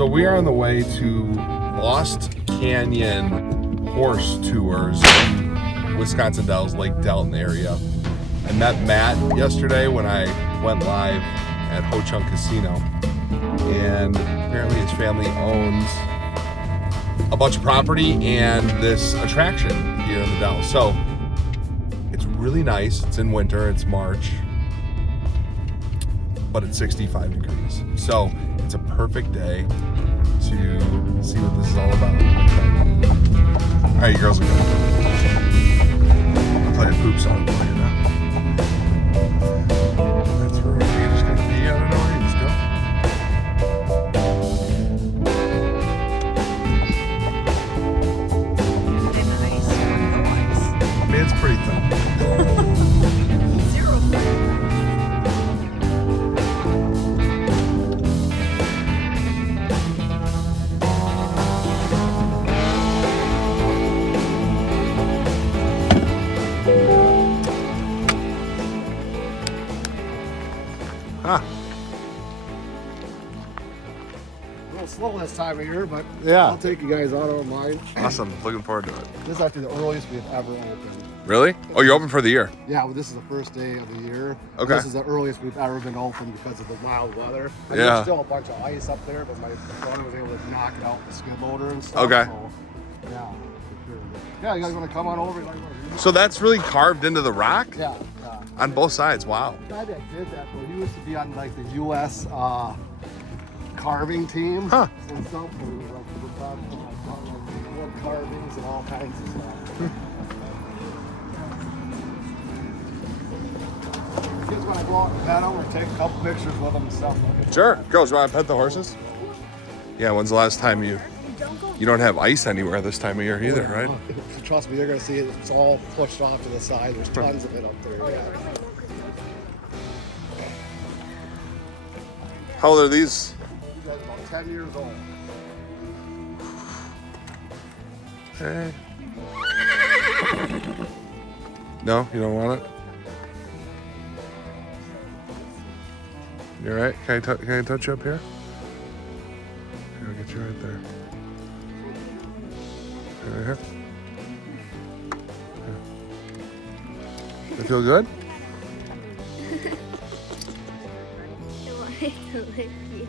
So we are on the way to Lost Canyon horse tours in Wisconsin Dells, Lake Delton area. I met Matt yesterday when I went live at Ho Chunk Casino, and apparently his family owns a bunch of property and this attraction here in the Dells. So it's really nice. It's in winter, it's March, but it's 65 degrees. So it's a perfect day to see what this is all about. All right, you girls are good. I'll play a poop song for you now. That's where you're just gonna be. I don't know where you just go. I mean, it's pretty thin. A little slow this time of year, but Yeah. I'll take you guys out of mine. Awesome. Looking forward to it. This is actually the earliest we've ever opened. Really? Oh, you're open for the year? Yeah, well, this is the first day of the year. Okay. This is the earliest we've ever been open because of the mild weather. And Yeah. There's still a bunch of ice up there, but my brother was able to knock it out with the skid loader and stuff. Okay. So, yeah, for sure. Yeah, you guys want to come on over? So that's really carved into the rock? Yeah. On both sides. Wow. The guy that did that, though, he used to be on like the U.S. Carving team. Huh. And stuff. And he was, like, wood carvings and all kinds of stuff. Kids want to go out and pet them or take a couple pictures with them and stuff. Sure. Girls, you want to pet the horses? Yeah, when's the last time you don't have ice anywhere this time of year either, right? Trust me, you're going to see it. It's all pushed off to the side. There's tons of it up there. Yeah. How old are these? You guys are about 10 years old. Hey. No, you don't want it? You all right? Can I touch you up here? Here, I'll get you right there. Right here. You feel good? I wanted to lick you.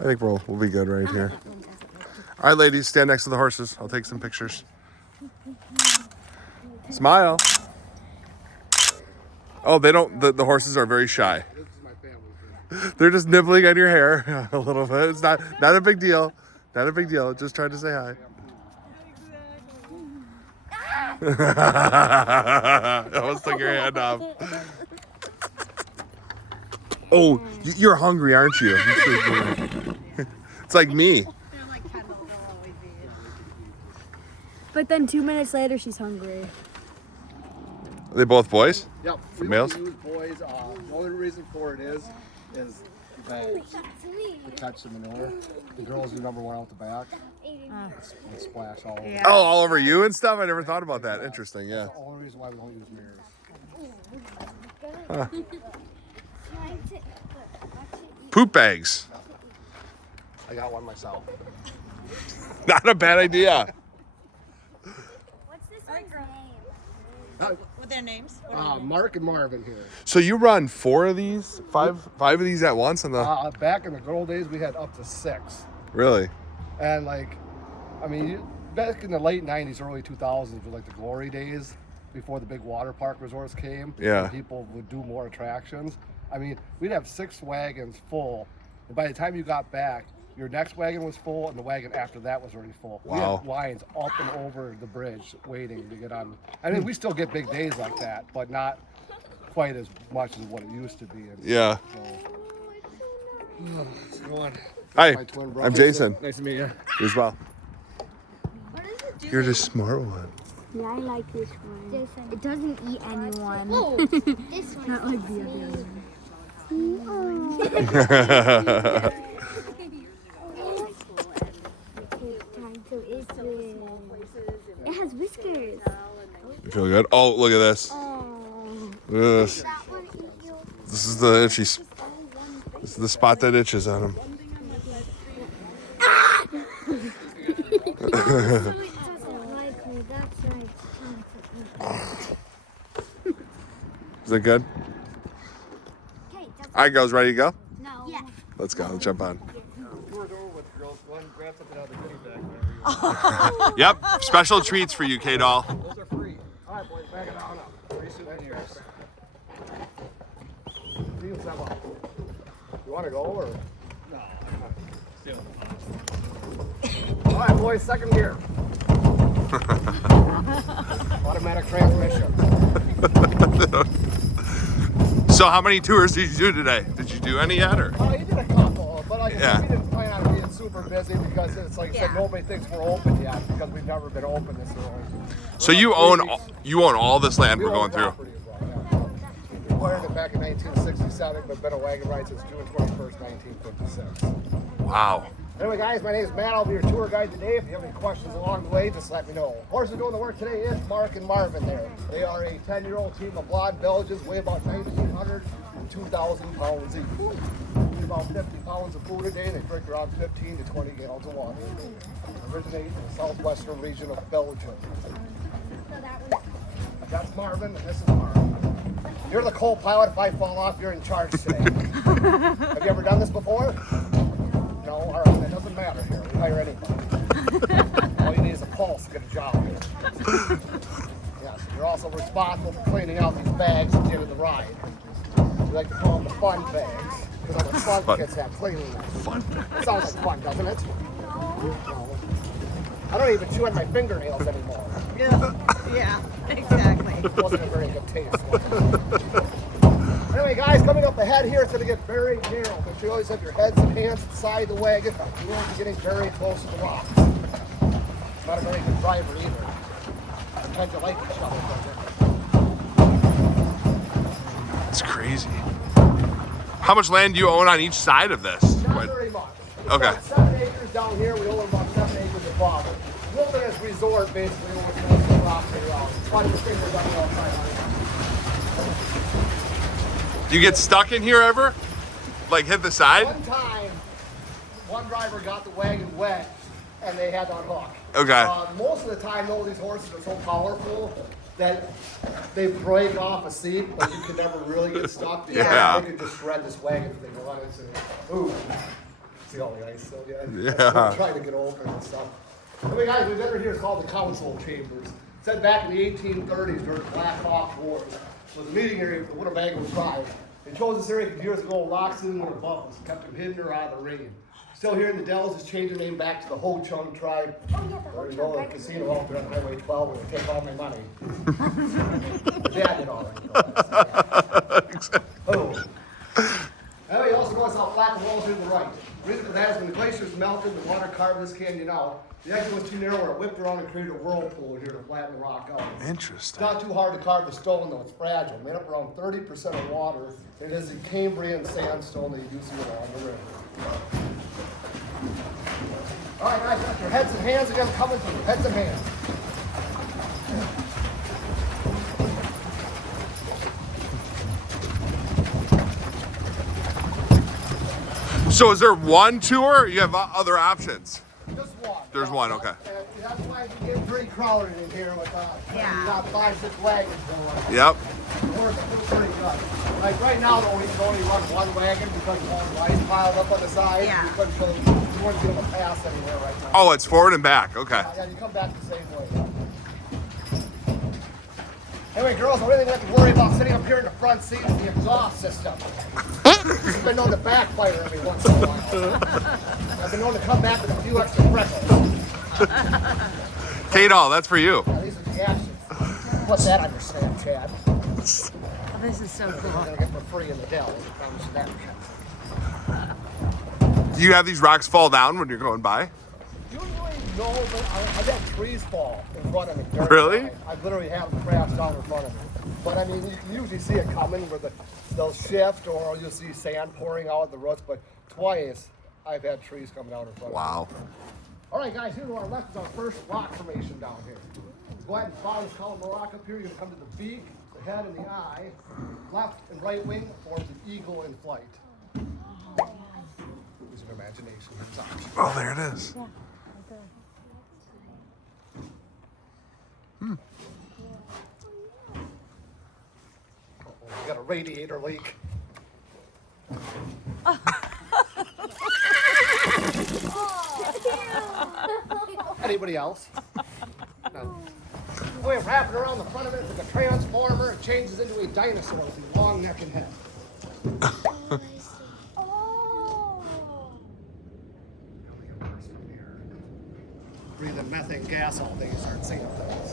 I think we'll be good right here. All right, ladies, stand next to the horses. I'll take some pictures. Smile. Oh, they don't. The horses are very shy. This is my family. They're just nibbling on your hair a little bit. It's not a big deal. Not a big deal. Just trying to say hi. Almost took your hand off. Oh, you're hungry, aren't you? It's like me. But then 2 minutes later, she's hungry. Are they both boys? Yep. We Males? use boys. The only reason for it is the bags to catch the manure. The girls do number one out the back. And splash all over. Oh, all over you and stuff? I never thought about that. Interesting, yeah. That's the only reason why we don't use mirrors. Huh. Poop bags. I got one myself. Not a bad idea. What's this one's name? What their names? Mark and Marvin here. So you run 4 of these, five of these at once on the. Back in the good old days, we had up to 6. Really? And back in the late 90s, early 2000s were like the glory days before the big water park resorts came. Yeah. And people would do more attractions. I mean, we'd have 6 wagons full. And by the time you got back, your next wagon was full and the wagon after that was already full. Wow. We had lines up and over the bridge waiting to get on. I mean, we still get big days like that, but not quite as much as what it used to be. And Yeah. it's going. Hi, My twin brother. I'm Jason. Nice to meet you. You as well. What does it do? You're the smart one. Yeah, I like this one. It doesn't eat anyone. This one. Not like the other one. It has whiskers. You feel good? Oh, look at this. Oh. Look at this. That one eat This is the itchy. This is the spot that itches on him. Is that good? All right, girls, ready to go? No. Yeah. Let's go. Let's jump on. All Yep. Special treats for you, K-Doll. Those are free. All right, boys, back it on up. Free souvenirs. You want to go or? No. All right, boys, second gear. Automatic transmission. So how many tours did you do today? Did you do any yet, or? Oh, you did a couple, but like I Yeah. said, we didn't plan on being super busy because it's like I said, nobody thinks we're open yet because we've never been open this early. So you own all this land we're going through. We acquired it back in 1967, but been a wagon ride since June 21st, 1956. Wow. Anyway, guys, my name is Matt. I'll be your tour guide today. If you have any questions along the way, just let me know. Horses doing the work today is Mark and Marvin there. They are a 10-year-old team of blonde Belgians, weigh about 1,900 and 2,000 pounds each. Eat about 50 pounds of food a day. They drink around 15 to 20 gallons of water. Originate in the southwestern region of Belgium. That's Marvin, and this is Mark. You're the co-pilot. If I fall off, you're in charge today. Have you ever done this before? No? All right, that doesn't matter here. We hire anybody. All you need is a pulse to get a job here. Yes, you're also responsible for cleaning out these bags at the end of the ride. We like to call them the fun bags, because all the fun kids have cleanliness. Fun. It sounds like fun, doesn't it? No. I don't even chew on my fingernails anymore. Yeah, exactly. It wasn't a very good taste. Anyway, guys, coming up ahead here, it's going to get very narrow. Make sure you always have your heads and hands inside the wagon. You won't be getting very close to the rocks. Not a very good driver either. Sometimes you like each other. It's crazy. How much land do you own on each side of this? Not very much. It's Okay. about 7 acres down here. We own about 7 acres above it. Wilderness resort, basically, over the rocks around. Funny fingers on the outside. Do you get stuck in here ever? Like hit the side? One time, one driver got the wagon wet, and they had to unhook. Okay. Most of the time, though, these horses are so powerful that they break off a seat, but you can never really get stuck. Because Yeah. They could just shred this wagon if they wanted to. Ooh. See all the ice still? Yeah. We're trying to get open and stuff. Anyway, guys, we've entered here. It's called the council chambers. Said back in the 1830s during the Black Hawk Wars was a meeting area for the Winnebago tribe. They chose this area because years ago rocks in were bubbles, kept them hidden or out of the rain. Still here in the Dells has changed the name back to the Ho Chung tribe. There you go, the casino out there on Highway 12 where they take all my money. Dad did all that. Oh. Anyway, you also notice how flat the walls are to the right. The reason for that is when the glaciers melted, the water carved this canyon out. The exit was too narrow, or it whipped around and created a whirlpool here to flatten the rock out. It's Interesting. not too hard to carve the stone, though. It's fragile. Made up around 30% of water. It is the Cambrian sandstone that you do see along the river. All right, guys, got your heads and hands again coming through. Heads and hands. So is there one tour? Or you have other options? Just one. There's one, okay. And that's why you get pretty crowded in here with you got 5-6 wagons going. Yep. It's pretty good. Like right now, though, we can only run one wagon because of all the ice piled up on the side. Yeah. We couldn't really, we wouldn't be able to pass anywhere right now. Oh, it's forward and back. Okay. Yeah, you come back the same way. Anyway, girls, the only thing we have to worry about sitting up here in the front seat is the exhaust system. I've been known to backfire every once in a while. I've been known to come back with a few extra freckles. K-Doll, that's for you. Yeah, these are the actions. Put that on your Snapchat. Oh, this is so You're cool. gonna get for free in the Dells. I promise you that. Do you have these rocks fall down when you're going by? Usually, no, but I've had trees fall in front of me. during Really? the ride. I've literally had them crash down in front of me. But I mean, you can usually see it coming where they'll shift or you'll see sand pouring out of the roots. But twice, I've had trees coming out in front of me. Wow. All right, guys, here to our left is our first rock formation down here. Go ahead and follow this column of rock up here. You're going to come to the beak. the head and the eye. Left and right wing forms an eagle in flight. Use your imagination. Oh, there it is. We got a radiator leak. Anybody else? No. The way wrapping around the front of it is like a transformer. It changes into a dinosaur with a long neck and head. Breathing methane gas all day, you start seeing things.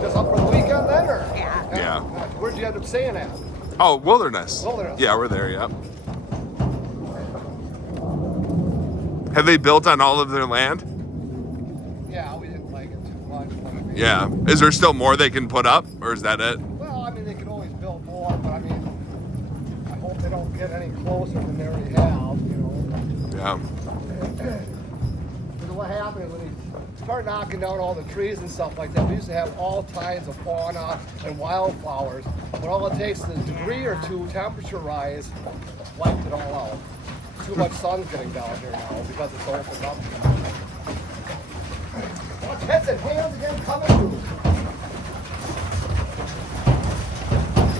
Just up for the weekend then, or? Yeah. Where'd you end up staying at? Oh, Wilderness. Wilderness. Yeah, we're there, yep. Have they built on all of their land? Yeah, we didn't like it too much. But I mean, Yeah. Is there still more they can put up, or is that it? well, I mean, they can always build more, but I mean, I hope they don't get any closer than they already have, you know. Yeah. Because what happened when they started knocking down all the trees and stuff like that, we used to have all kinds of fauna and wildflowers, but all it takes is a degree or two temperature rise, wiped it all out. Too much sun's getting down here now because it's opened up. Heads and hands again coming through.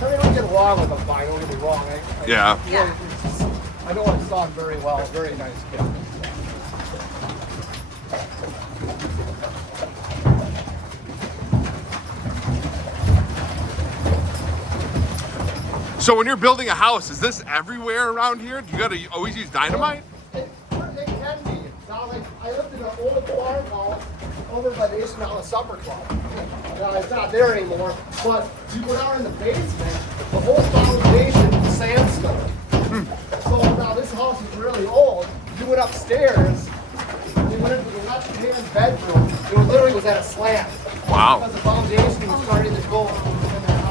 I mean, don't get wrong with them, fine, don't get me wrong. Yeah. I know his son very well, very nice kid. So when you're building a house, is this everywhere around here? Do you gotta always use dynamite? It can be. Now, like, I lived in an old farmhouse over by the Ishmael Supper Club. Now, it's not there anymore, but you go down in the basement, the whole foundation is sandstone. So now this house is really old. You went upstairs, you went into the left-hand bedroom, it literally was at a slant. Wow. Because the foundation was starting to go in the house.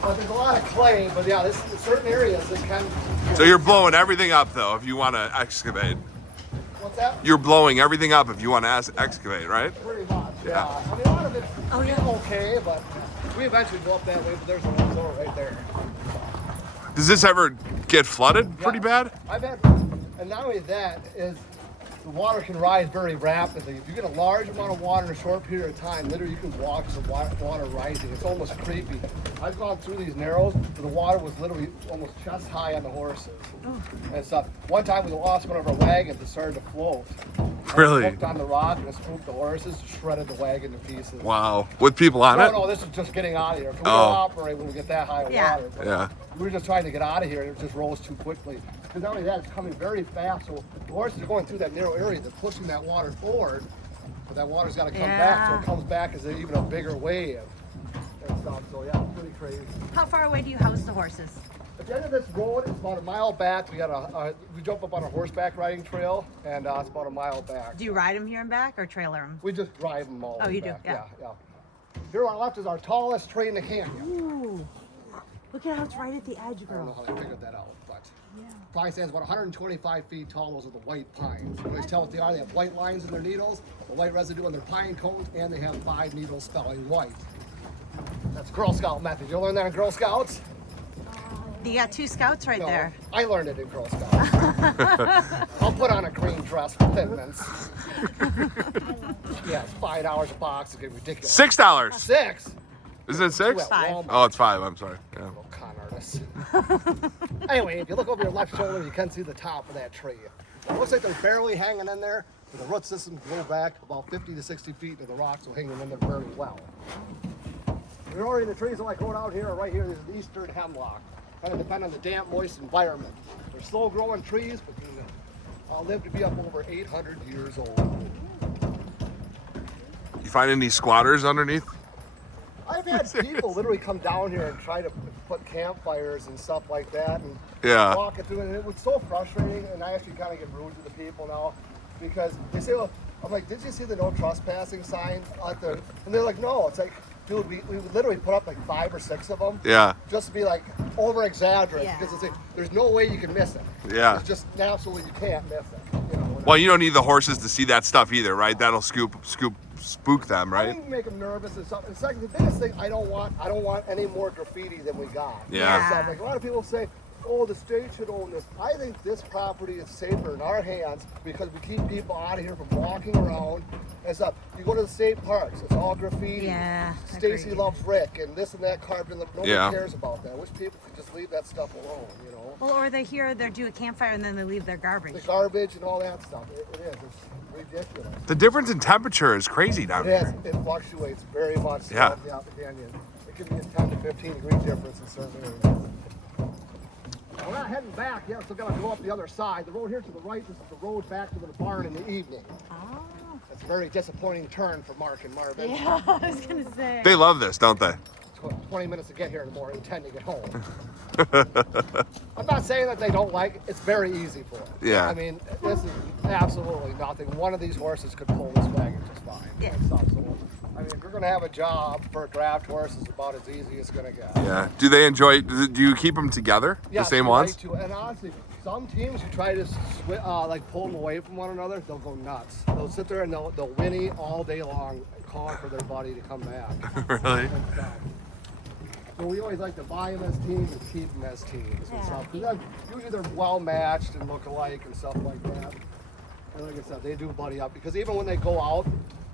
But there's a lot of clay, but yeah, this certain areas that can. So you're blowing everything up, though, if you want to excavate. What's that? You're blowing everything up if you want to excavate, right? Pretty much, yeah. Yeah. I mean, a lot of it's okay, but we eventually go up that way, but there's a resort right there. Does this ever get flooded pretty Yeah. bad? I've had, and not only that, is the water can rise very rapidly. If you get a large amount of water in a short period of time, literally you can watch the water rising. It's almost creepy. I've gone through these narrows where the water was literally almost chest high on the horses and stuff. One time we lost one of our wagons. It started to float. Really? Hooked on the rock and it spooked the horses, shredded the wagon to pieces. Wow. With people on it? No, this is just getting out of here. We don't Oh. operate when we get that high of water. But Yeah. we were just trying to get out of here and it just rose too quickly. Because not only that, it's coming very fast. So the horses are going through that narrow area. They're pushing that water forward, but that water's got to come back. So it comes back as even a bigger wave and stuff. So yeah, it's pretty crazy. How far away do you house the horses? At the end of this road, it's about a mile back. We got we jump up on a horseback riding trail, and it's about a mile back. Do you ride them here and back or trailer them? We just drive them all. Oh, the way you do? back. Yeah. Yeah. Here on our left is our tallest tree in the canyon. Ooh. Look at how it's right at the edge, I don't know girl. how they figured that out, but probably stands about 125 feet tall. Those are the white pines. You always tell what they are. They have white lines in their needles, the white residue on their pine cones, and they have 5 needles spelling white. That's Girl Scout method. You learn that in Girl Scouts? You got 2 scouts right No, there. I learned it in Girl Scouts. I'll put on a green dress for Thin Mints. Yeah, it's $5 a box. It's getting ridiculous. $6. 6? Isn't it 6? Two at 5. Walmart. Oh, it's 5. I'm sorry. Yeah. Little con artists. Anyway, if you look over your left shoulder, you can see the top of that tree. It looks like they're barely hanging in there. But the root systems go back about 50 to 60 feet into the rocks, so hanging in there very well. We're already in the trees that like going out here or right here. This is the eastern hemlock. Kind of depend on the damp, moist environment. They're slow growing trees, but they'll live to be up over 800 years old. You find any squatters underneath? I've had people literally come down here and try to put campfires and stuff like that, and Yeah. walk it through, and it was so frustrating. And I actually kind of get rude to the people now because they say, "Well," I'm like, "Did you see the no trespassing sign out there?" And they're like, "No." It's like, dude, we would literally put up like 5 or 6 of them. Yeah. Just to be like over exaggerate Yeah. because it's like, there's no way you can miss it. Yeah. It's just absolutely you can't miss it. You know, Well, you don't need the horses to see that stuff either, right? That'll spook them, I right? think make them nervous and stuff. And second, the biggest thing, I don't want any more graffiti than we got. Yeah. Stuff. Like a lot of people say, oh, the state should own this. I think this property is safer in our hands because we keep people out of here from walking around and stuff. You go to the state parks, it's all graffiti. Yeah. Stacy agreed. loves Rick and this and that carved in the. Nobody Yeah. cares about that. I wish people could just leave that stuff alone, you know. Well, or they do a campfire and then they leave their garbage. The garbage and all that stuff. It is. It's ridiculous. The difference in temperature is crazy down It is. here. It fluctuates very much. Yeah. Throughout the canyon. It can be a 10 to 15 degree difference in certain areas. We're not heading back yet. Still got to go up the other side. The road here to the right. This is the road back to the barn in the evening. Oh. It's a very disappointing turn for Mark and Marvin. Yeah, I was gonna say. They love this, don't they? 20 minutes to get here in the morning, 10 to get home. I'm not saying that they don't like it. It's very easy for them. Yeah. I mean, this is absolutely nothing. One of these horses could pull this wagon just fine. Yeah. So, I mean, if you're going to have a job for a draft horse, it's about as easy as it's going to get. Yeah. Do they enjoy? Do you keep them together? Yeah, The same try ones? to. And honestly, some teams, you try to like pull them away from one another, they'll go nuts. They'll sit there and they'll whinny all day long, calling for their buddy to come back. Really? And stuff. So we always like to buy them as teams and keep them as teams and stuff. 'Cause then usually they're well matched and look alike and stuff like that. And like I said, they do buddy up because even when they go out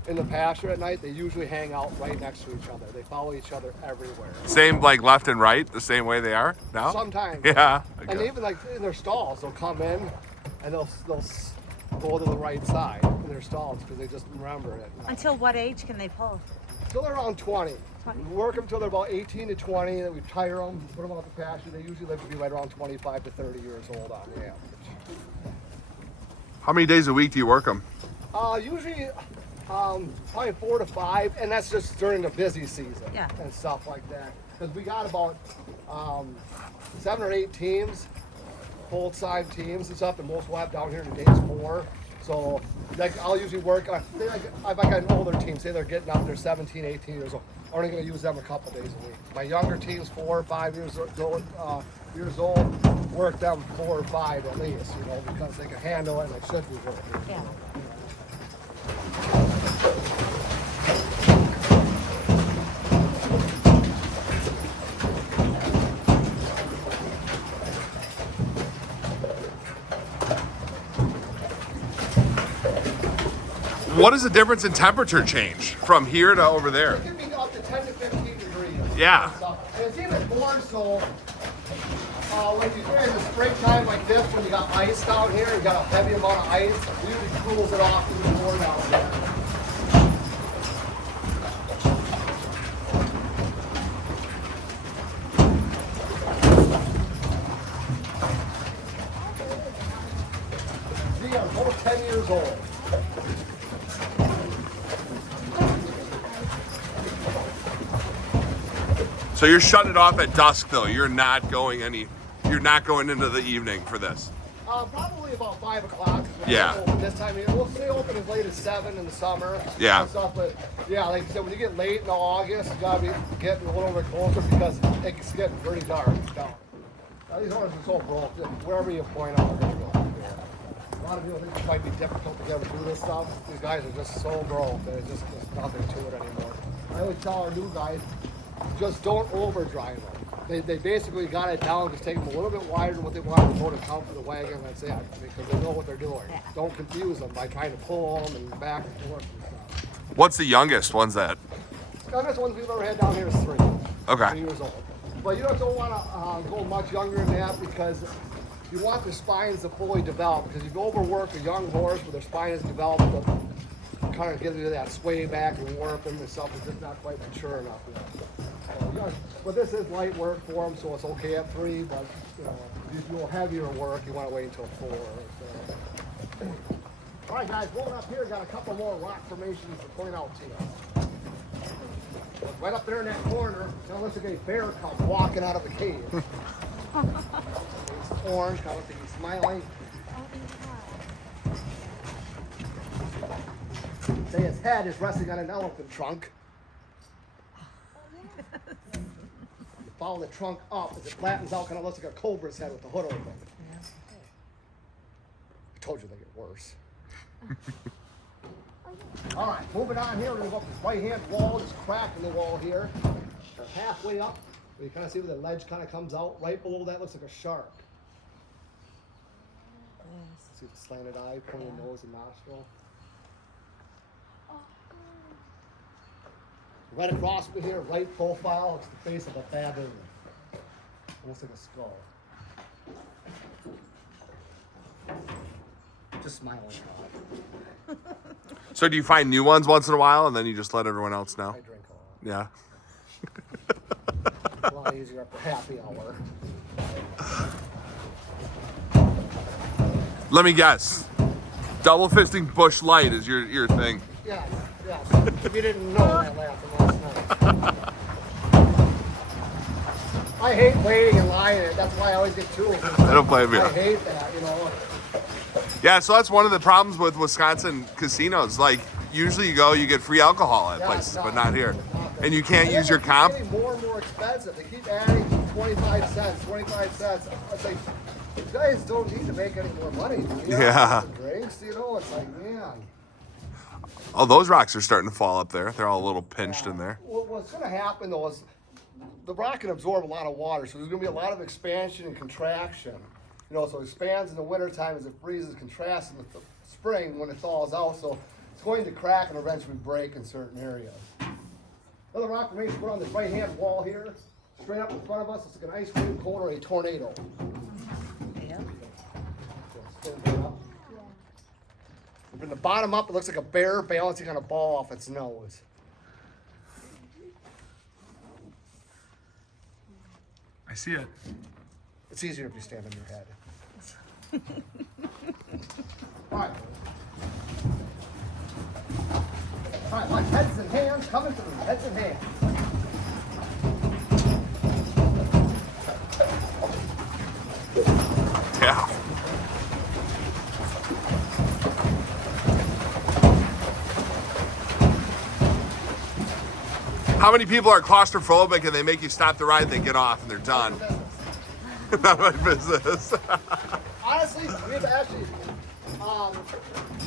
in the pasture at night, they usually hang out right next to each other. They follow each other everywhere. Same like left and right, the same way they are now? Sometimes. Yeah. And Okay. even like in their stalls, they'll come in and they'll go to the right side in their stalls because they just remember it. Until what age can they pull? Till they're around 20. 20. We work them till they're about 18 to 20, then we tire them, put them out the pasture. They usually live to be right around 25 to 30 years old on the average. How many days a week do you work them? Usually probably 4 to 5, and that's just during the busy season Yeah. and stuff like that. Because we got about 7 or 8 teams, full-time teams and stuff. The most we'll have down here today is 4. So like I'll usually work, say like if I got an older team, say they're getting up, they're 17, 18 years old. I'm only going to use them a couple days a week. My younger team's 4 or 5 years old, work them 4 or 5 at least, you know, because they can handle it and they should be working. Yeah. What is the difference in temperature change from here to over there? It can be up to 10 to 15 degrees. Yeah. And it's even more so when you're in the springtime like this, when you got ice down here, you got a heavy amount of ice, it usually cools it off even more down there. See, I'm both 10 years old. So you're shutting it off at dusk though. You're not going into the evening for this. Probably about 5 o'clock. Yeah. Open this time of year. We'll stay open as late as 7 in the summer. Yeah. And stuff, but yeah, like I said, when you get late in August, you gotta be getting a little bit closer because it's getting pretty dark down. Now, these horses are so broke that wherever you point out, they're gonna go. A lot of people think it might be difficult to get them to do this stuff. These guys are just so broke that there's nothing to it anymore. I always tell our new guys, just don't overdrive them. They basically got it down, just take them a little bit wider than what they want to go to count for the wagon, that's it, because they know what they're doing. Don't confuse them by trying to pull them and back and forth and stuff. What's the youngest? One's that? The youngest ones we've ever had down here is 3. Okay. 3 years old. But you don't want to go much younger than that because you want their spines to fully develop. Because if you overwork a young horse where their spine is developed, they'll kind of get into that sway back and warp them and stuff. It's just not quite mature enough yet. But this is light work for them, so it's okay at 3. But you know, if you do heavier work, you want to wait until 4. So. All right, guys, going up here, got a couple more rock formations to point out to you. Right up there in that corner, now looks like a bear comes walking out of the cave. It's orange, kind of looks like he's smiling. Say his head is resting on an elephant trunk. You follow the trunk up as it flattens out, kind of looks like a cobra's head with the hood open. I told you they get worse. All right, moving on here. We're gonna go up this right-hand wall. There's a crack in the wall here. We're halfway up. You kind of see where the ledge kind of comes out. Right below that looks like a shark. See the slanted eye, pointing nose and nostril. Right across from here, right profile, it's the face of a baboon. Almost like a skull. Just smiling. So do you find new ones once in a while, and then you just let everyone else know? I drink a lot. Yeah. It's a lot easier after happy hour. Let me guess. Double fisting Bush Light is your thing. Yes, yes. If you didn't know that last night. I hate waiting and lying. That's why I always get two. I don't blame you. I hate that, you know. Yeah, so that's one of the problems with Wisconsin casinos. Like, usually you go, you get free alcohol at places, but not here. And you can't use your comp. It's getting more and more expensive. They keep adding 25 cents, 25 cents. It's like, you guys don't need to make any more money, do you? Yeah. Drinks, you know, it's like, man. Oh, those rocks are starting to fall up there. They're all a little pinched in there. Well, what's going to happen, though, is the rock can absorb a lot of water, so there's going to be a lot of expansion and contraction. You know, so it expands in the wintertime as it freezes, contracts in the spring when it thaws out, so it's going to crack and eventually break in certain areas. Another rock formation put on this right-hand wall here, straight up in front of us, it's like an ice cream cone or a tornado. Yeah. From the bottom up, it looks like a bear balancing on a ball off its nose. I see it. It's easier if you stand on your head. All right. All right, like heads and hands coming through. Heads and hands. Yeah. How many people are claustrophobic and they make you stop the ride, they get off and they're done? Not my business. Honestly, we've actually,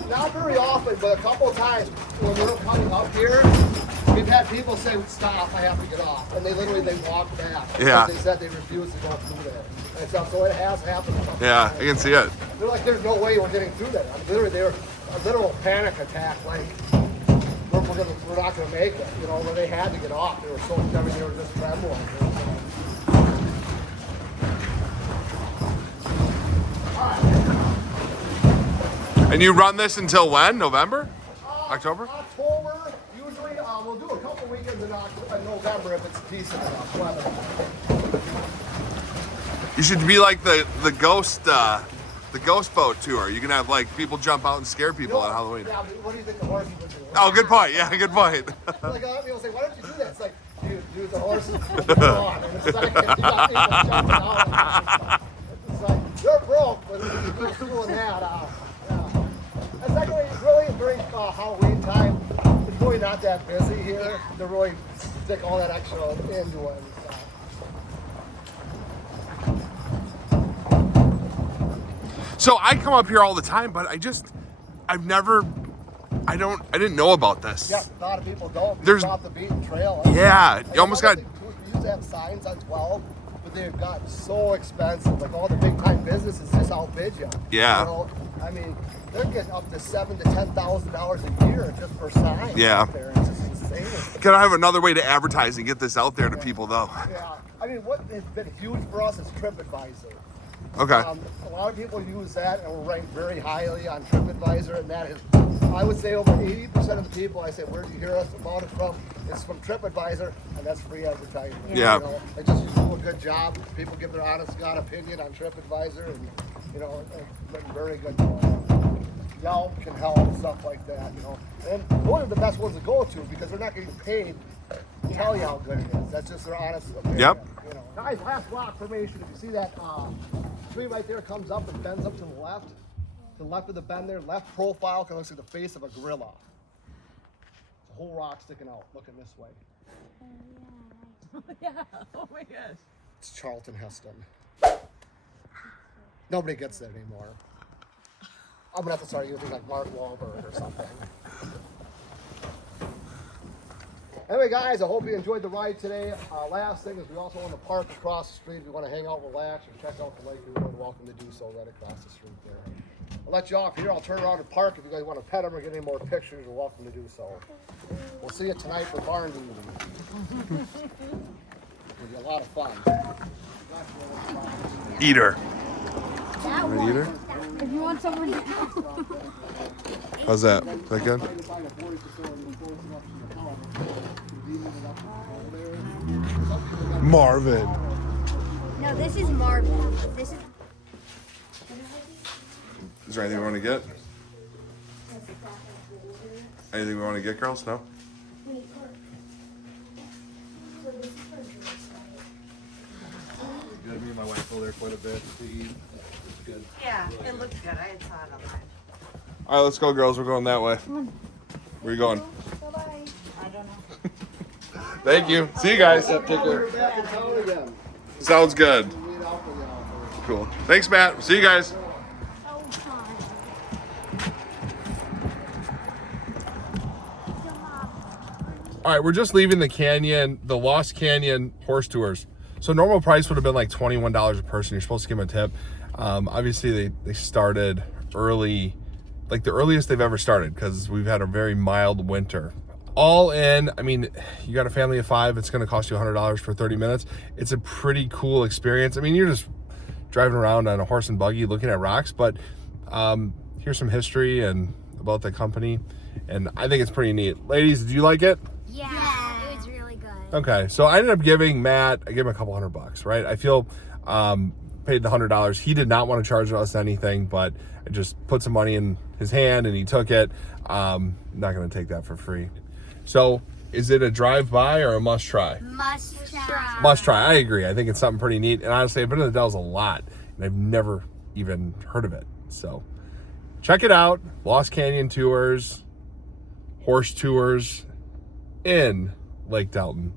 not very often, but a couple of times when we were coming up here, we've had people say, stop, I have to get off. And they walk back. Yeah. They said they refused to go through there. And so it has happened. Yeah, I can see it. They're like, there's no way we're getting through that. I mean, literally, they were a literal panic attack, like, we're not going to make it. You know, when they had to get off, they were so, I mean, they were just trembling. And you run this until when? November? October? October. Usually, we'll do a couple weekends in November if it's decent enough weather. You should be like the ghost boat tour. You can have like people jump out and scare people on Halloween. Yeah, but what do you think the horses would do? Oh, good point. Yeah, good point. Like a lot of people say, why don't you do that? It's like, dude, the horses will be gone. And it's like, you got people jumping out. It's like, you're broke, but you're doing that. Yeah. And secondly, really during Halloween time, it's really not that busy here to really stick all that extra into it and stuff. So I come up here all the time, but I didn't know about this. Yeah, a lot of people don't. There's off the beaten trail. Yeah, you almost got. We used to have signs on 12, but they've gotten so expensive. Like all the big time businesses just outbid you. Yeah. You know, I mean, they're getting up to $7,000 to $10,000 a year just for signs. Yeah. Out there. It's just insane. Gotta have another way to advertise and get this out there to people, though. Yeah. I mean, what has been huge for us is TripAdvisor. Okay. A lot of people use that, and we're ranked very highly on TripAdvisor, and that is, I would say over 80% of the people I say, where did you hear us about it from? It's from TripAdvisor, and that's free advertising. Yeah. You know, they just do a good job. People give their honest God opinion on TripAdvisor, and you know, it's been very good. Yelp can help, stuff like that. You know, and those are the best ones to go to because they're not getting paid to tell you how good it is. That's just their honest opinion. Yep. You know, guys, last rock formation. If you see that tree right there comes up and bends up to the left. To the left of the bend there, left profile kind of looks like the face of a gorilla. The whole rock sticking out, looking this way. Yeah. Oh my gosh. It's Charlton Heston. Nobody gets that anymore. I'm gonna have to start using like Mark Wahlberg or something. Anyway, guys, I hope you enjoyed the ride today. Last thing is we also own the park across the street. If you want to hang out, relax, or check out the lake, you're more than welcome to do so right across the street there. I'll let you off here. I'll turn around the park. If you guys want to pet them or get any more pictures, you're welcome to do so. We'll see you tonight for barn eating. It'll be a lot of fun. Eater. That Right, eater? If you want someone to How's that? Is that good? Marvin. No, this is Marvin. This Is there anything we want to get? Anything we want to get, girls? No? Good. Me and my wife go there quite a bit to eat. It's good. Yeah, it looks good. I saw it online. All right, let's go, girls. We're going that way. Where are you going? Bye-bye. I don't know. Thank you. See you guys. We're back in town again. Sounds good. We'll meet out for the offer. Cool. Thanks, Matt. See you guys. So fun. All right, we're just leaving the canyon, the Lost Canyon horse tours. So normal price would have been like $21 a person. You're supposed to give them a tip. Obviously, they started early, like the earliest they've ever started, because we've had a very mild winter. All in, I mean, you got a family of 5, it's going to cost you $100 for 30 minutes. It's a pretty cool experience. I mean, you're just driving around on a horse and buggy looking at rocks, but here's some history and about the company, and I think it's pretty neat. Ladies, did you like it? Yeah, it was really good. Okay, so I ended up giving Matt, I gave him a couple $100, right? I feel paid the $100. He did not want to charge us anything, but I just put some money in his hand and he took it. Not going to take that for free. So is it a drive-by or a must-try? Must try. Must try. I agree. I think it's something pretty neat. And honestly, I've been to the Dells a lot, and I've never even heard of it. So check it out. Lost Canyon Tours, horse tours in Lake Delton,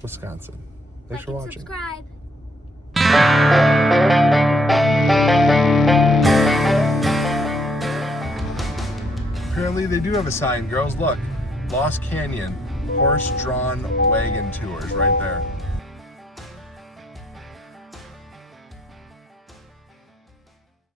Wisconsin. Thanks for watching. Subscribe. Apparently they do have a sign, girls. Look, Lost Canyon horse-drawn wagon tours right there.